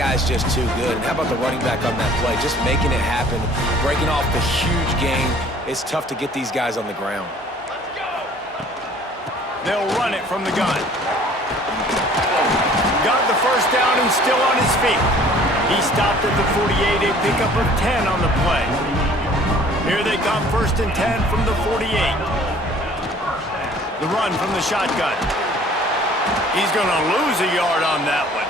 guy's just too good. And how about the running back on that play? Just making it happen, breaking off the huge gain. It's tough to get these guys on the ground. They'll run it from the gun. Got the first down and still on his feet. He stopped at the 48, a pickup of 10 on the play. Here they come, 1st and 10 from the 48. The run from the shotgun. He's going to lose a yard on that one.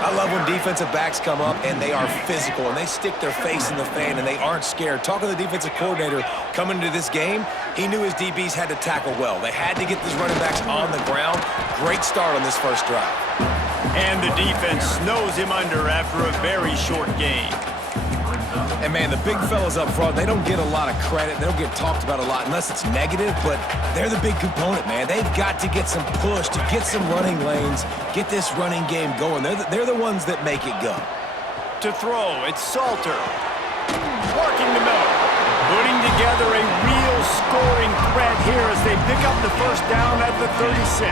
I love when defensive backs come up and they are physical and they stick their face in the fan and they aren't scared. Talking to the defensive coordinator coming into this game, he knew his DBs had to tackle well. They had to get these running backs on the ground. Great start on this first drive. And the defense snows him under after a very short game. And, man, the big fellas up front, they don't get a lot of credit. They don't get talked about a lot unless it's negative, but they're the big component, man. They've got to get some push, to get some running lanes, get this running game going. They're the ones that make it go. To throw, it's Salter. Working the middle. Putting together a real scoring threat here as they pick up the first down at the 36.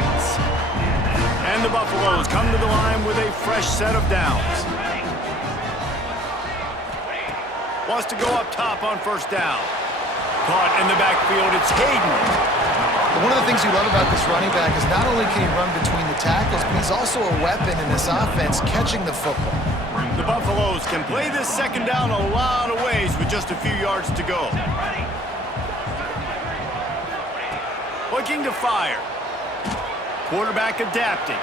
And the Buffaloes come to the line with a fresh set of downs. Wants to go up top on first down. Caught in the backfield, it's Hayden. One of the things you love about this running back is not only can he run between the tackles, but he's also a weapon in this offense catching the football. The Buffaloes can play this second down a lot of ways with just a few yards to go. Looking to fire. Quarterback adapting.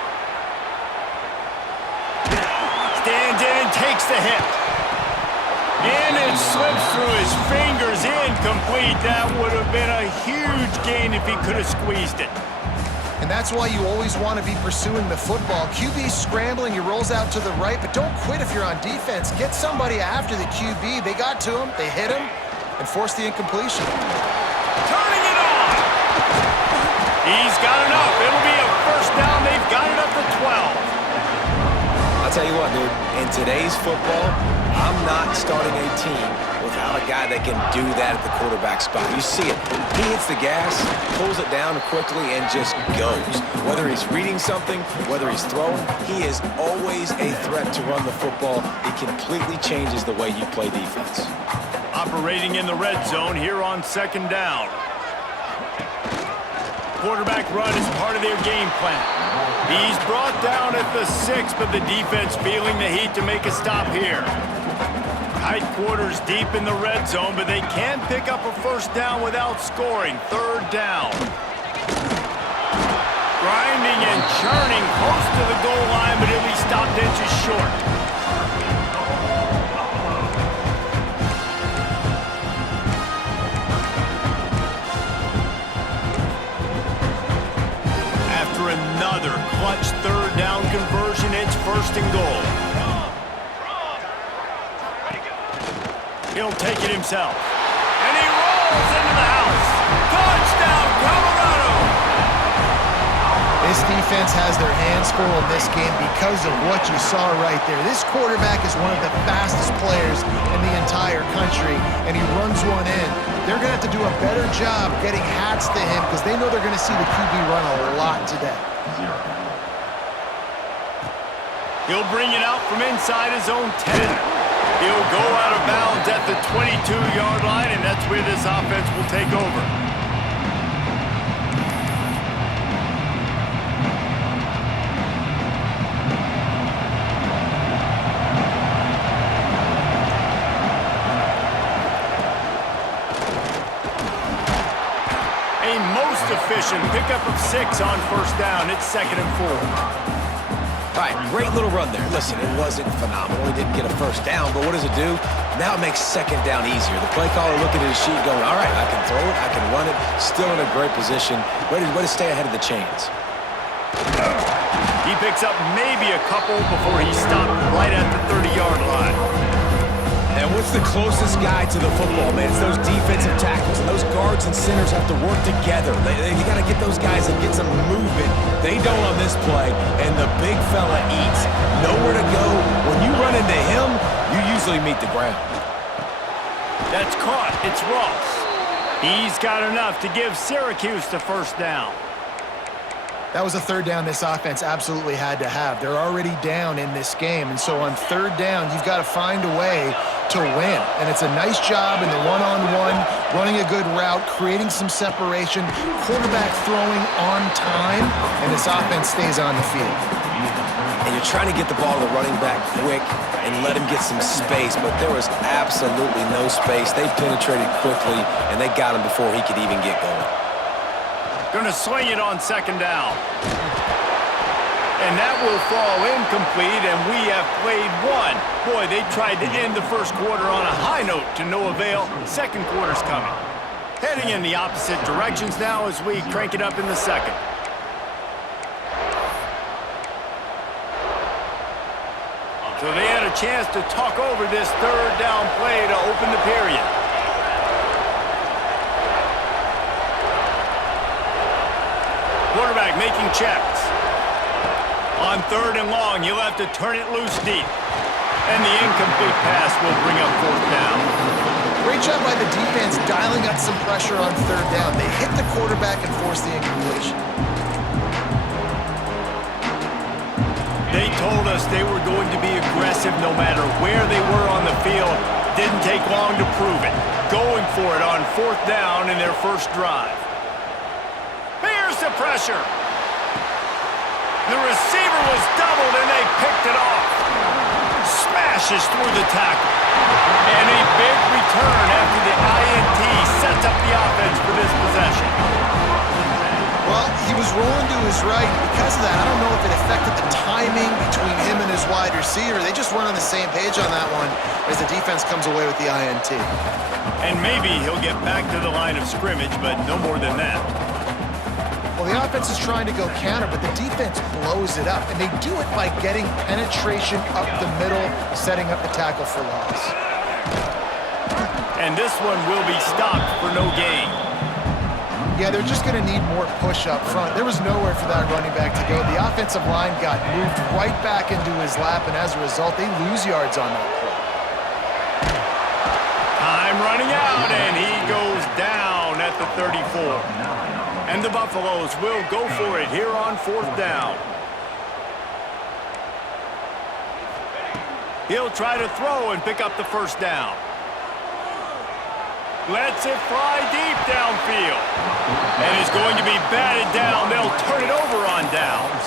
Stands in and takes the hit. And it slips through his fingers, incomplete. That would have been a huge gain if he could have squeezed it. And that's why you always want to be pursuing the football. QB's scrambling, he rolls out to the right, but don't quit if you're on defense. Get somebody after the QB. They got to him, they hit him, and forced the incompletion. Turning it on! He's got enough. It'll be a first down. They've got it up to 12. I'll tell you what, dude, in today's football, I'm not starting a team without a guy that can do that at the quarterback spot. You see it. He hits the gas, pulls it down quickly, and just goes. Whether he's reading something, whether he's throwing, he is always a threat to run the football. It completely changes the way you play defense. Operating in the red zone here on second down. Quarterback run is part of their game plan. He's brought down at the 6, but the defense feeling the heat to make a stop here. Tight quarters deep in the red zone, but they can pick up a first down without scoring. Third down. Grinding and churning close to the goal line, but he'll be stopped inches short. After another clutch third down conversion, it's 1st and goal. He'll take it himself. And he rolls into the house. Touchdown, Colorado! This defense has their hands full in this game because of what you saw right there. This quarterback is one of the fastest players in the entire country, and he runs one in. They're going to have to do a better job getting hats to him because they know they're going to see the QB run a lot today. He'll bring it out from inside his own 10. He'll go out of bounds at the 22-yard line, and that's where this offense will take over. A most efficient pickup of 6 on first down. It's 2nd and 4. All right, great little run there. Listen, it wasn't phenomenal. He didn't get a first down, but what does it do? Now it makes second down easier. The play caller looking at his sheet going, all right, I can throw it, I can run it, still in a great position. Way to stay ahead of the chains. He picks up maybe a couple before he stopped right at the 30-yard line. And what's the closest guy to the football, man? It's those defensive tackles, and those guards and centers have to work together. You got to get those guys and get some movement. They don't on this play, and the big fella eats. Nowhere to go. When you run into him, you usually meet the ground. That's caught. It's Ross. He's got enough to give Syracuse the first down. That was a third down this offense absolutely had to have. They're already down in this game, and so on third down, you've got to find a way to win. And it's a nice job in the one-on-one, running a good route, creating some separation, quarterback throwing on time, and this offense stays on the field. And you're trying to get the ball to the running back quick and let him get some space, but there was absolutely no space. They penetrated quickly, and they got him before he could even get going. Going to swing it on second down. And that will fall incomplete, and we have played one. Boy, they tried to end the first quarter on a high note to no avail. Second quarter's coming. Heading in the opposite directions now as we crank it up in the second. So they had a chance to talk over this third down play to open the period. Quarterback making checks. On third and long, you'll have to turn it loose deep. And the incomplete pass will bring up fourth down. Great job by the defense dialing up some pressure on third down. They hit the quarterback and forced the incompletion. They told us they were going to be aggressive no matter where they were on the field. Didn't take long to prove it. Going for it on fourth down in their first drive. Here's the pressure. The receiver was doubled and they picked it off. Smashes through the tackle. And a big return after the INT sets up the offense for this possession. Well, he was rolling to his right. Because of that, I don't know if it affected the timing between him and his wide receiver. They just weren't on the same page on that one as the defense comes away with the INT. And maybe he'll get back to the line of scrimmage, but no more than that. Well, the offense is trying to go counter, but the defense blows it up. And they do it by getting penetration up the middle, setting up the tackle for loss. And this one will be stopped for no gain. Yeah, they're just going to need more push up front. There was nowhere for that running back to go. The offensive line got moved right back into his lap, and as a result, they lose yards on that play. Time running out, and he goes down at the 34. And the Buffaloes will go for it here on fourth down. He'll try to throw and pick up the first down. Lets it fly deep downfield. And it's going to be batted down. They'll turn it over on downs.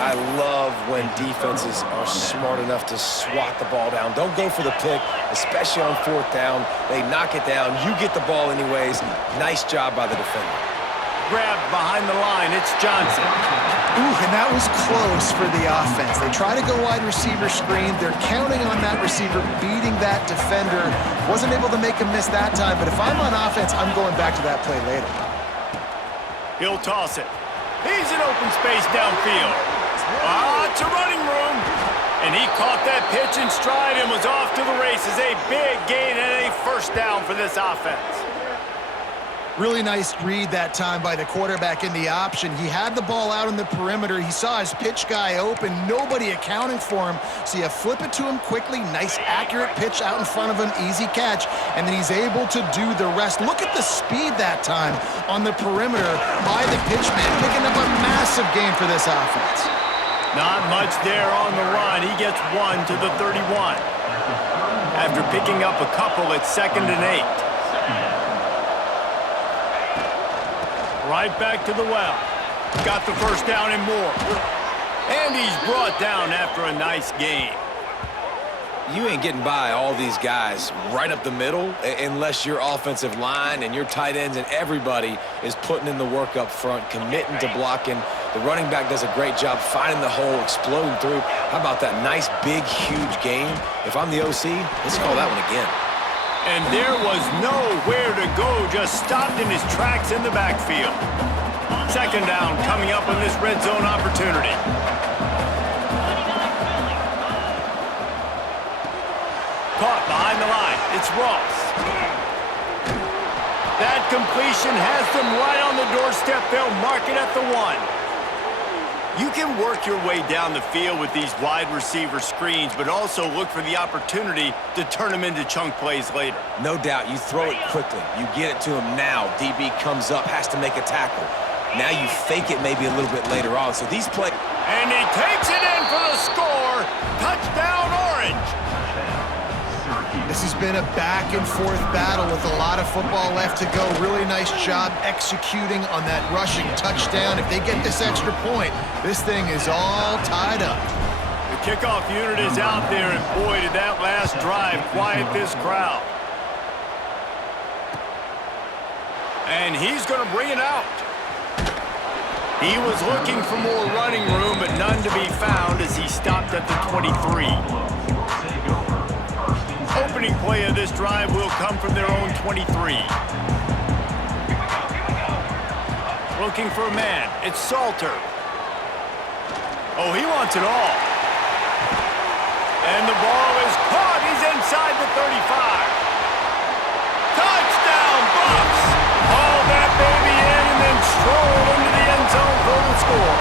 I love when defenses are smart enough to swat the ball down. Don't go for the pick, especially on fourth down. They knock it down. You get the ball anyways. Nice job by the defender. Grabbed behind the line. It's Johnson. Ooh, and that was close for the offense. They try to go wide receiver screen. They're counting on that receiver beating that defender. Wasn't able to make him miss that time, but if I'm on offense, I'm going back to that play later. He'll toss it. He's in open space downfield. It's a running room. And he caught that pitch in stride and was off to the races. A big gain and a first down for this offense. Really nice read that time by the quarterback in the option. He had the ball out on the perimeter. He saw his pitch guy open, nobody accounting for him. So you flip it to him quickly, nice accurate pitch out in front of him, easy catch, and then he's able to do the rest. Look at the speed that time on the perimeter by the pitchman, picking up a massive gain for this offense. Not much there on the run. He gets one to the 31. After picking up a couple at 2nd and 8. Right back to the well. Got the first down and more. And he's brought down after a nice gain. You ain't getting by all these guys right up the middle unless your offensive line and your tight ends and everybody is putting in the work up front, committing to blocking. The running back does a great job finding the hole, exploding through. How about that nice, big, huge gain? If I'm the OC, let's call that one again. And there was nowhere to go, just stopped in his tracks in the backfield. Second down coming up on this red zone opportunity. Caught behind the line. It's Ross. That completion has them right on the doorstep. They'll mark it at the 1. You can work your way down the field with these wide receiver screens, but also look for the opportunity to turn them into chunk plays later. No doubt. You throw it quickly. You get it to him now. DB comes up, has to make a tackle. Now you fake it maybe a little bit later on. So these plays... And he takes it in for the score. Touchdown, Orange. This has been a back-and-forth battle with a lot of football left to go. Really nice job executing on that rushing touchdown. If they get this extra point, this thing is all tied up. The kickoff unit is out there, and boy, did that last drive quiet this crowd. And he's going to bring it out. He was looking for more running room, but none to be found as he stopped at the 23. Opening play of this drive will come from their own 23. Looking for a man. It's Salter. Oh, he wants it all. And the ball is caught. He's inside the 35. Touchdown, Bucks! Haul that baby in and then stroll into the end zone for the score.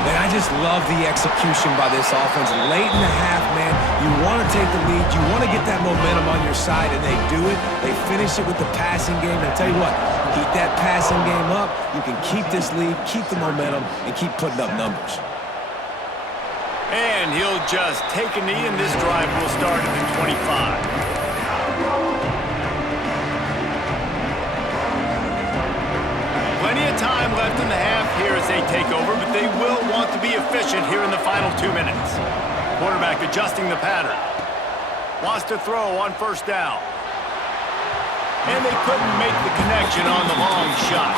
Man, I just love the execution by this offense. Late in the half, man, you want to take the lead. You want to get that momentum on your side, and they do it. They finish it with the passing game. And I'll tell you what, keep that passing game up. You can keep this lead, keep the momentum, and keep putting up numbers. And he'll just take a knee, and this drive will start at the 25. Plenty of time left in the half here as they take over, but they will want to be efficient here in the final 2 minutes. Quarterback adjusting the pattern. Wants to throw on first down. And they couldn't make the connection on the long shot.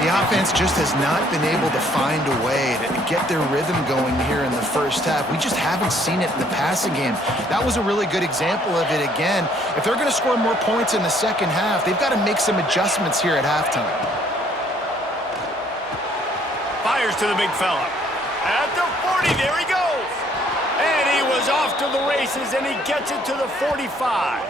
The offense just has not been able to find a way to get their rhythm going here in the first half. We just haven't seen it in the passing game. That was a really good example of it again. If they're going to score more points in the second half, they've got to make some adjustments here at halftime. Fires to the big fella. At the 40, there he goes. And he was off to the races, and he gets it to the 45.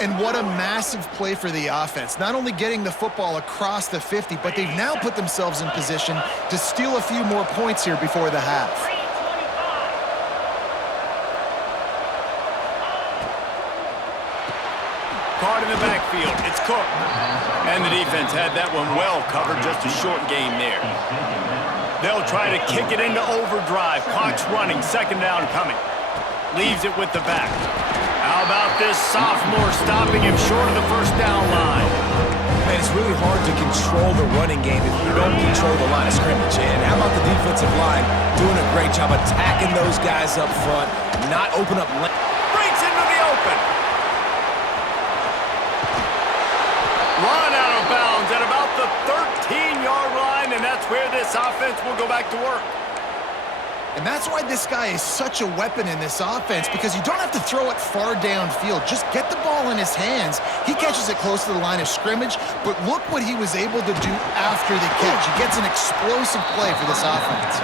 And what a massive play for the offense. Not only getting the football across the 50, but they've now put themselves in position to steal a few more points here before the half. Caught in the backfield. It's Cook. And the defense had that one well covered. Just a short game there. They'll try to kick it into overdrive. Clock's running. Second down coming. Leaves it with the back. How about this sophomore stopping him short of the first down line? Man, it's really hard to control the running game if you don't control the line of scrimmage. And how about the defensive line doing a great job attacking those guys up front, not open up lanes. Breaks into the open. Run out of bounds at about the 13-yard line, and that's where this offense will go back to work. And that's why this guy is such a weapon in this offense, because you don't have to throw it far downfield. Just get the ball in his hands. He catches it close to the line of scrimmage, but look what he was able to do after the catch. He gets an explosive play for this offense.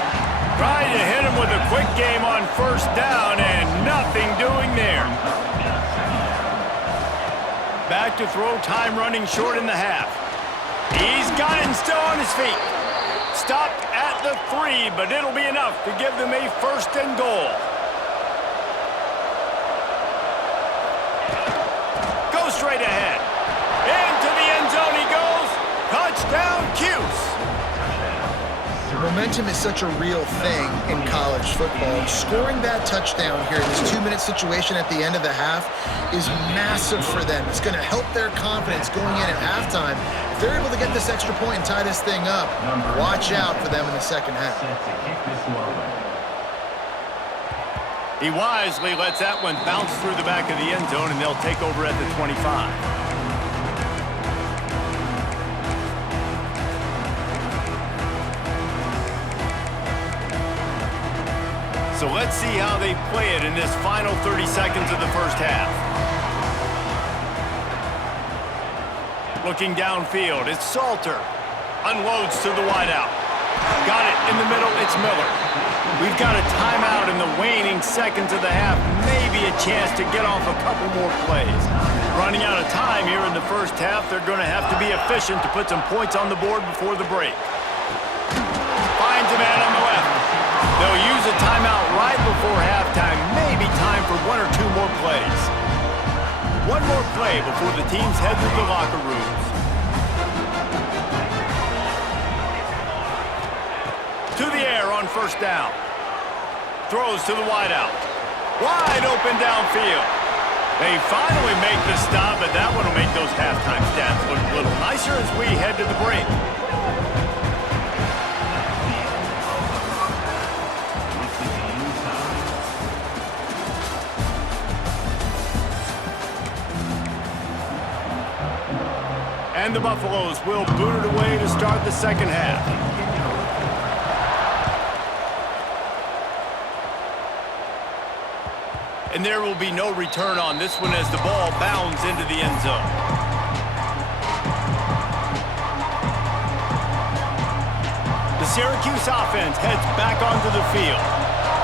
Trying to hit him with a quick game on first down, and nothing doing there. Back to throw, time running short in the half. He's got it and still on his feet. Stopped at the 3, but it'll be enough to give them a first and goal. Go straight ahead. Into the end zone he goes. Touchdown, Cuse. Momentum is such a real thing in college football. Scoring that touchdown here in this 2-minute situation at the end of the half is massive for them. It's going to help their confidence going in at halftime. If they're able to get this extra point and tie this thing up, watch out for them in the second half. He wisely lets that one bounce through the back of the end zone, and they'll take over at the 25. So let's see how they play it in this final 30 seconds of the first half. Looking downfield, it's Salter. Unloads to the wideout. Got it in the middle, it's Miller. We've got a timeout in the waning seconds of the half. Maybe a chance to get off a couple more plays. Running out of time here in the first half. They're going to have to be efficient to put some points on the board before the break. Finds a man on the left. They'll use a timeout right before halftime. Maybe time for 1 or 2 more plays. One more play before the teams head to the locker rooms. the air on first down. Throws to the wideout. Wide open downfield. They finally make the stop, but that one will make those halftime stats look a little nicer as we head to the break. And the Buffaloes will boot it away to start the second half. And there will be no return on this one as the ball bounds into the end zone. The Syracuse offense heads back onto the field.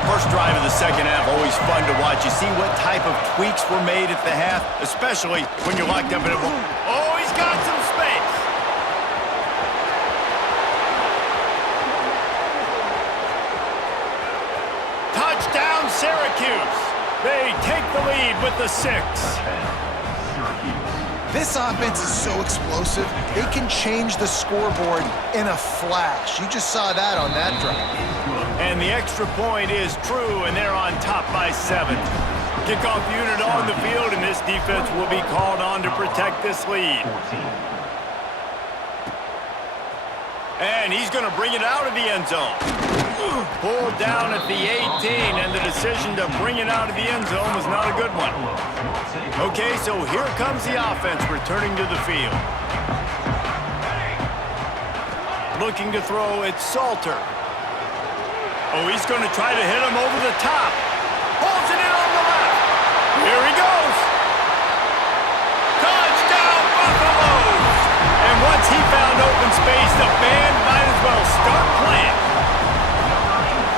First drive of the second half, always fun to watch. You see what type of tweaks were made at the half, especially when you're locked up in a... Oh, he's got some space. Touchdown, Syracuse. They take the lead with the 6. This offense is so explosive, they can change the scoreboard in a flash. You just saw that on that drive. And the extra point is true, and they're on top by 7. Kickoff unit on the field, and this defense will be called on to protect this lead. And he's going to bring it out of the end zone. Pulled down at the 18, and the decision to bring it out of the end zone was not a good one. Okay, so here comes the offense returning to the field. Looking to throw, it's Salter. Oh, he's going to try to hit him over the top. Holds it in on the left. Here he goes. Touchdown, Buffaloes! And once he found open space, the band might as well start playing.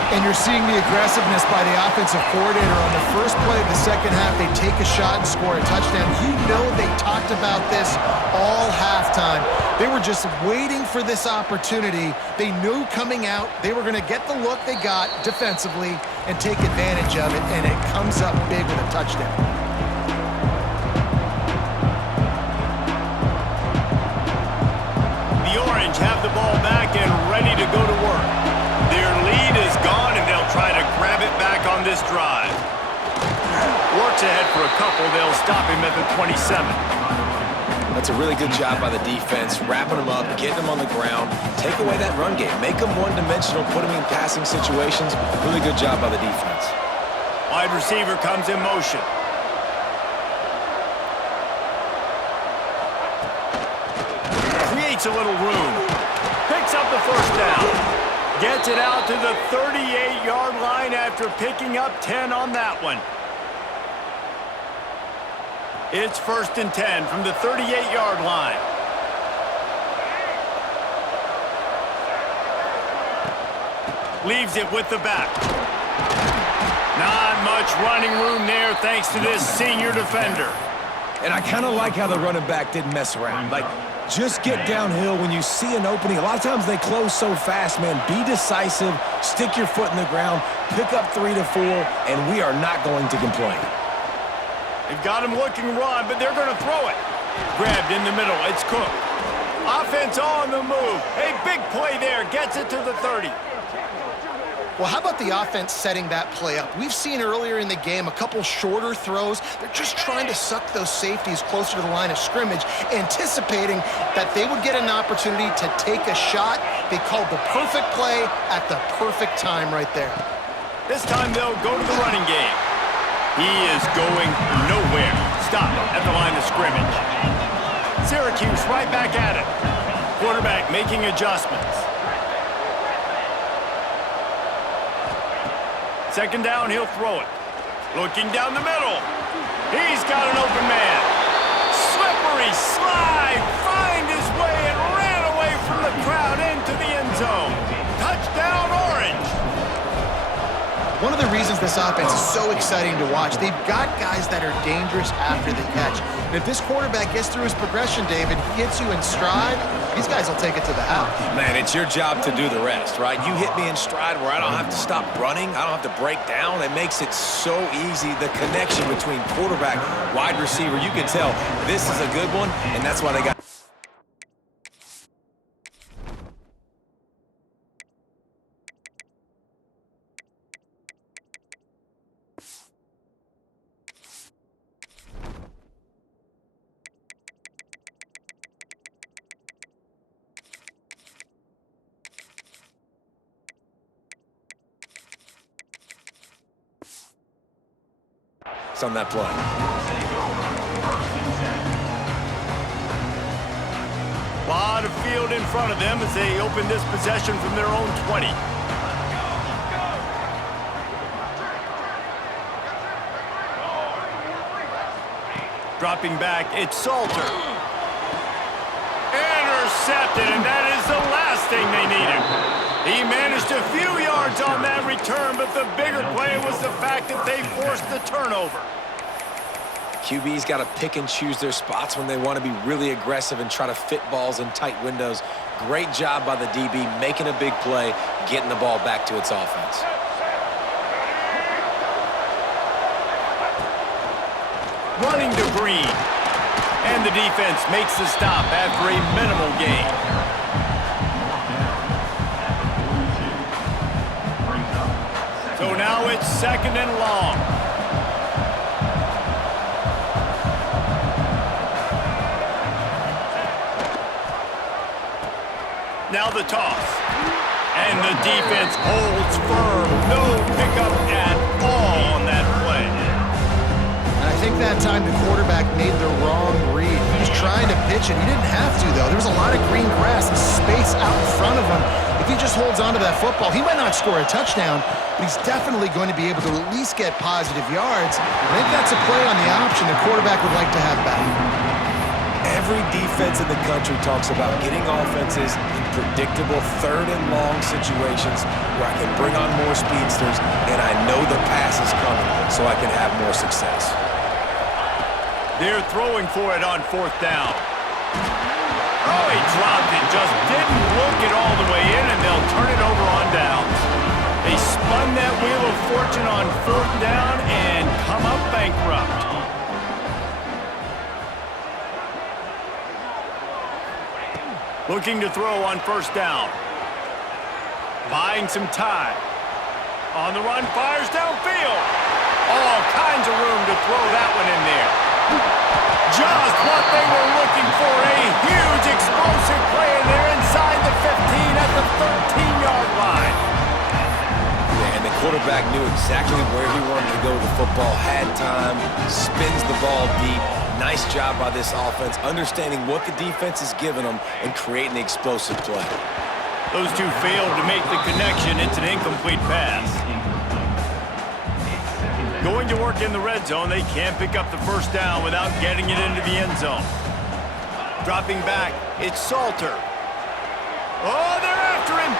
And you're seeing the aggressiveness by the offensive coordinator on the first play of the second half. They take a shot and score a touchdown. You know they talked about this all halftime. They were just waiting for this opportunity. They knew coming out they were going to get the look they got defensively and take advantage of it, and it comes up big with a touchdown. The Orange have the ball back and ready to go to work. Their lead is gone, and they'll try to grab it back on this drive. Works ahead for a couple. They'll stop him at the 27. That's a really good job by the defense, wrapping them up, getting them on the ground, take away that run game, make them one-dimensional, put them in passing situations. Really good job by the defense. Wide receiver comes in motion. Creates a little room. Picks up the first down. Gets it out to the 38-yard line after picking up 10 on that one. It's 1st and 10 from the 38-yard line. Leaves it with the back. Not much running room there thanks to this senior defender. And I kind of like how the running back didn't mess around. Like, just get downhill when you see an opening. A lot of times they close so fast, man. Be decisive, stick your foot in the ground, pick up 3 to 4, and we are not going to complain. They've got him looking run, but they're going to throw it. Grabbed in the middle. It's Cook. Offense on the move. A big play there. Gets it to the 30. Well, how about the offense setting that play up? We've seen earlier in the game a couple shorter throws. They're just trying to suck those safeties closer to the line of scrimmage, anticipating that they would get an opportunity to take a shot. They called the perfect play at the perfect time right there. This time they'll go to the running game. He is going nowhere. Stop at the line of scrimmage. Syracuse right back at it. Quarterback making adjustments. Second down, he'll throw it. Looking down the middle. He's got an open man. Slippery slide. Find his way and ran away from the crowd into the end zone. Touchdown, Orange. One of the reasons this offense is so exciting to watch, they've got guys that are dangerous after the catch. And if this quarterback gets through his progression, David, he hits you in stride, these guys will take it to the house. Man, it's your job to do the rest, right? You hit me in stride where I don't have to stop running. I don't have to break down. It makes it so easy. The connection between quarterback, wide receiver, you can tell this is a good one, and that's why they got... sacks on that play. A lot of field in front of them as they open this possession from their own 20. Dropping back, it's Salter. Intercepted, and that is the last thing they needed. He managed a few yards on that return, but the bigger play was the fact that they forced the turnover. QB's got to pick and choose their spots when they want to be really aggressive and try to fit balls in tight windows. Great job by the DB making a big play, getting the ball back to its offense. Running to Green. And the defense makes the stop after a minimal gain. So now it's 2nd and long. Now the toss. And the defense holds firm. No pickup at all on that play. I think that time the quarterback made the wrong read. He was trying to pitch it. He didn't have to, though. There was a lot of green grass and space out in front of him. If he just holds on to that football, he might not score a touchdown, but he's definitely going to be able to at least get positive yards. I think that's a play on the option the quarterback would like to have back. Every defense in the country talks about getting offenses in predictable 3rd and long situations where I can bring on more speedsters and I know the pass is coming so I can have more success. They're throwing for it on 4th down. Oh, he dropped it. Just didn't look it all the way in, and they'll turn it over on downs. They spun that wheel of fortune on 4th down and come up bankrupt. Looking to throw on 1st down. Buying some time. On the run, fires downfield. All kinds of room to throw that one in there. Just what they were looking for, a huge explosive play, and they're inside the 15 at the 13-yard line. Yeah, and the quarterback knew exactly where he wanted to go with the football, had time, spins the ball deep. Nice job by this offense, understanding what the defense is giving them and creating the explosive play. Those two failed to make the connection. It's an incomplete pass. Going to work in the red zone, they can't pick up the 1st down without getting it into the end zone. Dropping back, it's Salter. Oh, they're after him.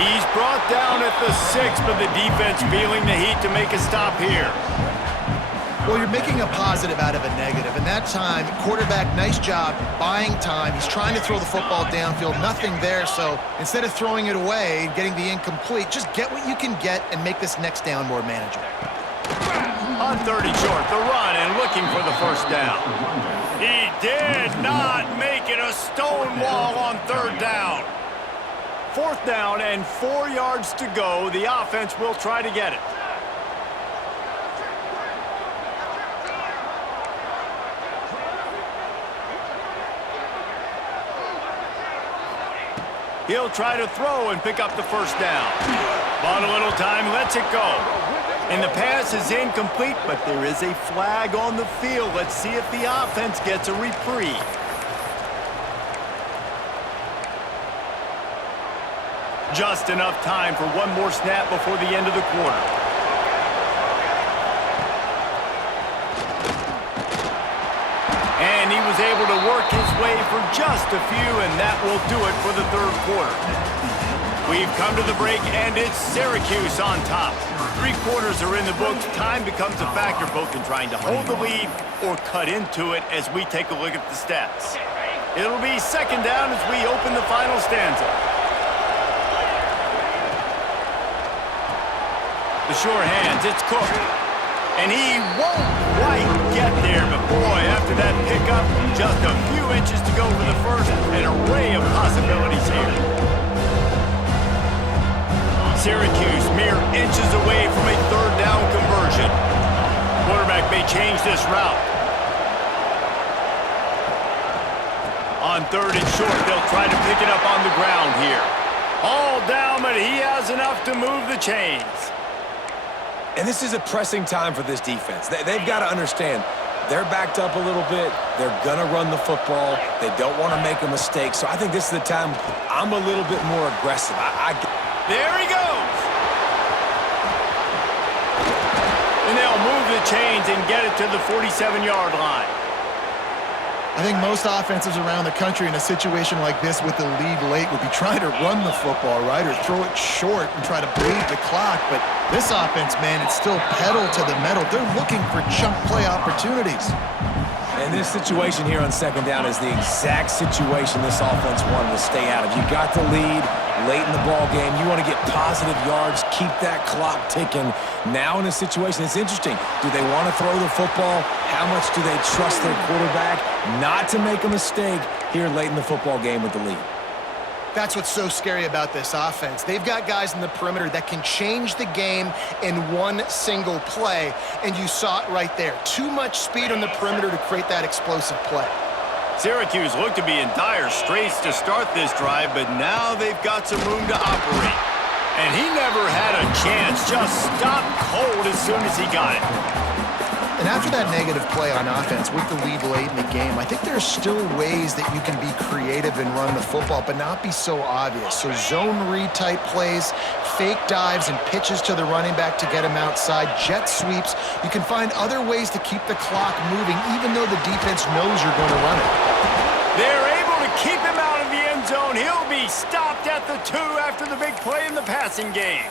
He's brought down at the 6, but the defense feeling the heat to make a stop here. Well, you're making a positive out of a negative. And that time, quarterback, nice job, buying time. He's trying to throw the football downfield, nothing there. So instead of throwing it away, getting the incomplete, just get what you can get and make this next down more manageable. On 30 short, the run and looking for the 1st down. He did not make it a stone wall on 3rd down. 4th down and 4 yards to go. The offense will try to get it. He'll try to throw and pick up the 1st down. Bought a little time, lets it go. And the pass is incomplete, but there is a flag on the field. Let's see if the offense gets a reprieve. Just enough time for one more snap before the end of the quarter. And he was able to work his way for just a few, and that will do it for the 3rd quarter. We've come to the break, and it's Syracuse on top. 3 quarters are in the books. Time becomes a factor both in trying to hold the lead or cut into it as we take a look at the stats. It'll be 2nd down as we open the final stanza. The sure hands, it's Cook. And he won't quite get there, but boy, after that pickup, just a few inches to go for the 1st, an array of possibilities here. Syracuse mere inches away from a 3rd down conversion. Quarterback may change this route. On 3rd and short, they'll try to pick it up on the ground here. All down, but he has enough to move the chains. And this is a pressing time for this defense. They've got to understand they're backed up a little bit. They're going to run the football. They don't want to make a mistake. So I think this is the time I'm a little bit more aggressive. There he goes. And they'll move the chains and get it to the 47-yard line. I think most offenses around the country in a situation like this with the lead late would be trying to run the football, right, or throw it short and try to bleed the clock. But this offense, man, it's still pedal to the metal. They're looking for chunk play opportunities. And this situation here on second down is the exact situation this offense wanted to stay out of. You got the lead late in the ball game. You want to get positive yards, keep that clock ticking. Now in a situation, it's interesting. Do they want to throw the football? How much do they trust their quarterback not to make a mistake here late in the football game with the lead? That's what's so scary about this offense. They've got guys in the perimeter that can change the game in one single play, and you saw it right there. Too much speed on the perimeter to create that explosive play. Syracuse looked to be in dire straits to start this drive, but now they've got some room to operate. And he never had a chance, just stopped cold as soon as he got it. And after that negative play on offense with the lead late in the game, I think there's still ways that you can be creative and run the football, but not be so obvious. So zone read type plays, fake dives and pitches to the running back to get him outside, jet sweeps. You can find other ways to keep the clock moving, even though the defense knows you're going to run it. They're able to keep him out of the end zone. He'll be stopped at the 2 after the big play in the passing game.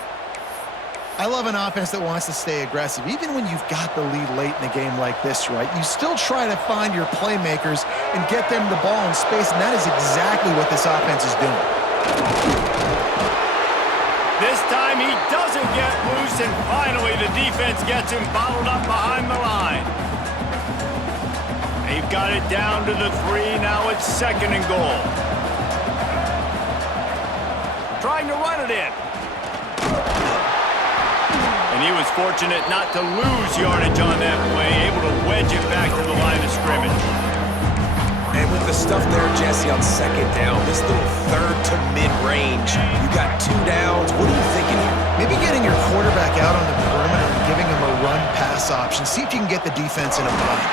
I love an offense that wants to stay aggressive. Even when you've got the lead late in a game like this, right, you still try to find your playmakers and get them the ball in space, and that is exactly what this offense is doing. This time he doesn't get loose, and finally the defense gets him bottled up behind the line. They've got it down to the 3. Now it's 2nd and goal. Trying to run it in. And he was fortunate not to lose yardage on that play, able to wedge it back to the line of scrimmage. And with the stuff there, Jesse, on second down, this little third to mid-range, you got 2 downs. What are you thinking here? Maybe getting your quarterback out on the perimeter and giving him a run-pass option. See if you can get the defense in a bind.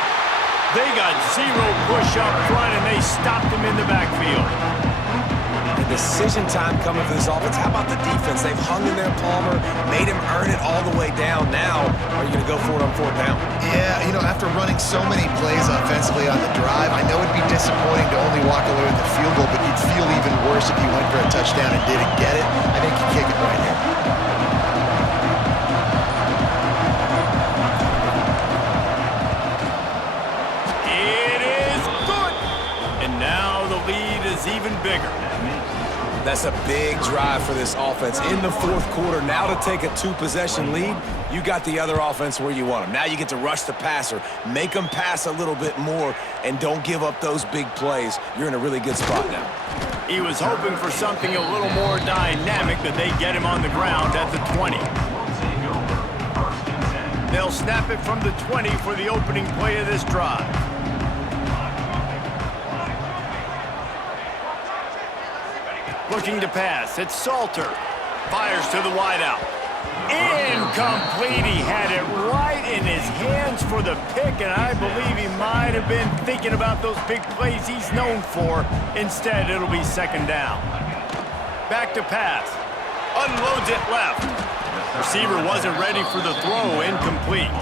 They got 0 push up front, and they stopped him in the backfield. The decision time coming for this offense. How about the defense? They've hung in there, Palmer, made him earn it all the way down. Now, are you going to go for it on 4th down? Yeah, you know, after running so many plays offensively on the drive, I know it'd be disappointing to only walk away with the field goal, but you'd feel even worse if you went for a touchdown and didn't get it. I think you kick it right here. It is good! And now the lead is even bigger. That's a big drive for this offense in the 4th quarter. Now to take a 2-possession lead, you got the other offense where you want them. Now you get to rush the passer, make them pass a little bit more, and don't give up those big plays. You're in a really good spot now. He was hoping for something a little more dynamic, but they get him on the ground at the 20. They'll snap it from the 20 for the opening play of this drive. Looking to pass. It's Salter. Fires to the wideout. Incomplete. He had it right in his hands for the pick, and I believe he might have been thinking about those big plays he's known for. Instead, it'll be 2nd down. Back to pass. Unloads it left. Receiver wasn't ready for the throw. Incomplete.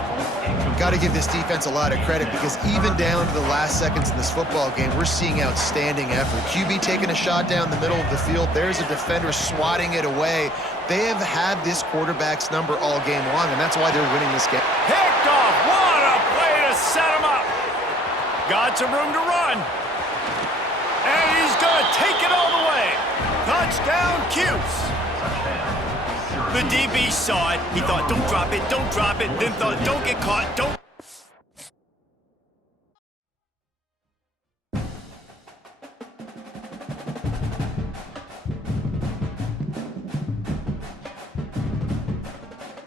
Got to give this defense a lot of credit because even down to the last seconds in this football game, we're seeing outstanding effort. QB taking a shot down the middle of the field. There's a defender swatting it away. They have had this quarterback's number all game long, and that's why they're winning this game. Picked off. What a play to set him up. Got some room to run. And he's going to take it all the way. Touchdown, Cuse. The DB saw it. He thought, don't drop it, then thought, don't get caught, don't